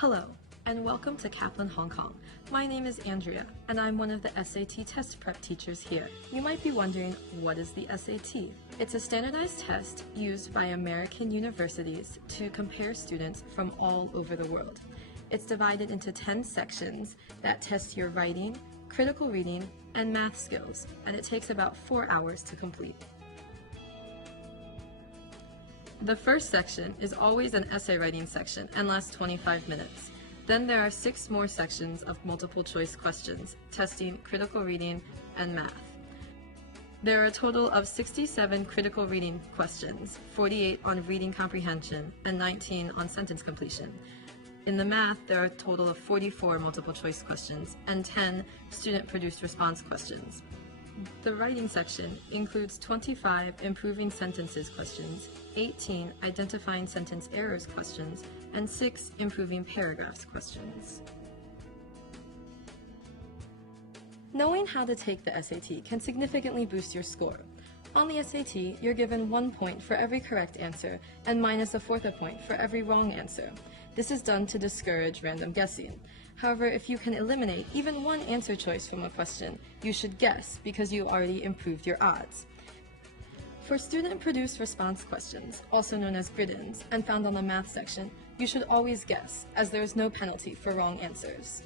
Hello, and welcome to Kaplan, Hong Kong. My name is Andrea, and I'm one of the SAT test prep teachers here. You might be wondering, what is the SAT? It's a standardized test used by American universities to compare students from all over the world. It's divided into 10 sections that test your writing, critical reading, and math skills, and it takes about 4 hours to complete. The first section is always an essay writing section and lasts 25 minutes. Then there are 6 more sections of multiple choice questions, testing critical reading and math. There are a total of 67 critical reading questions, 48 on reading comprehension, and 19 on sentence completion. In the math, there are a total of 44 multiple choice questions and 10 student-produced response questions. The writing section includes 25 improving sentences questions, 18 identifying sentence errors questions, and 6 improving paragraphs questions. Knowing how to take the SAT can significantly boost your score. On the SAT, you're given 1 point for every correct answer and minus a fourth point for every wrong answer. This is done to discourage random guessing. However, if you can eliminate even one answer choice from a question, you should guess because you already improved your odds. For student-produced response questions, also known as grid-ins, and found on the math section, you should always guess, as there is no penalty for wrong answers.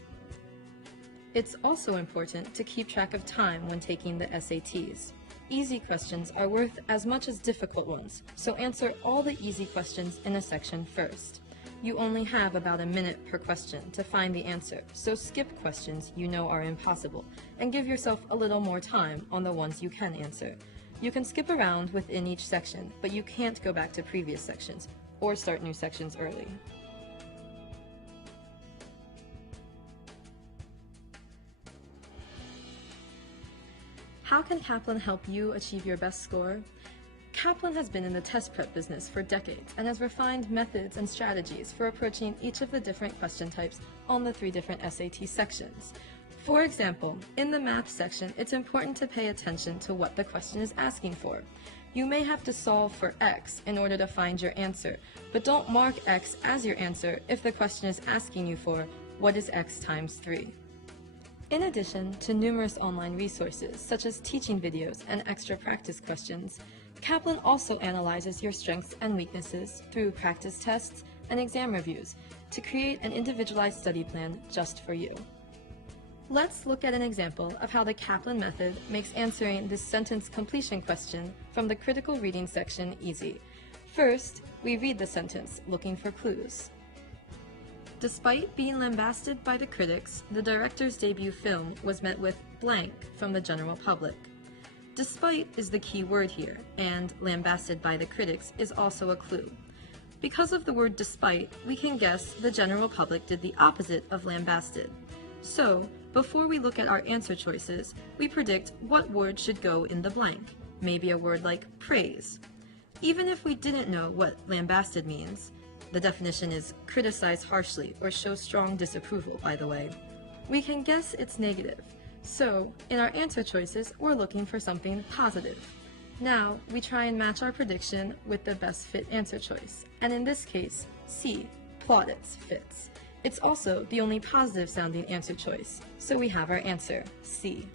It's also important to keep track of time when taking the SATs. Easy questions are worth as much as difficult ones, so answer all the easy questions in a section first. You only have about a minute per question to find the answer, so skip questions you know are impossible, and give yourself a little more time on the ones you can answer. You can skip around within each section, but you can't go back to previous sections, or start new sections early. How can Kaplan help you achieve your best score? Kaplan has been in the test prep business for decades and has refined methods and strategies for approaching each of the different question types on the 3 different SAT sections. For example, in the math section, it's important to pay attention to what the question is asking for. You may have to solve for x in order to find your answer, but don't mark x as your answer if the question is asking you for what is x times 3. In addition to numerous online resources, such as teaching videos and extra practice questions, Kaplan also analyzes your strengths and weaknesses through practice tests and exam reviews to create an individualized study plan just for you. Let's look at an example of how the Kaplan method makes answering this sentence completion question from the critical reading section easy. First, we read the sentence, looking for clues. Despite being lambasted by the critics, the director's debut film was met with blank from the general public. Despite is the key word here, and lambasted by the critics is also a clue. Because of the word despite, we can guess the general public did the opposite of lambasted. So, before we look at our answer choices, we predict what word should go in the blank, maybe a word like praise. Even if we didn't know what lambasted means, the definition is criticize harshly or show strong disapproval, by the way, we can guess it's negative. So, in our answer choices, we're looking for something positive. Now, we try and match our prediction with the best fit answer choice, and in this case, C, plaudits, fits. It's also the only positive sounding answer choice, so we have our answer, C.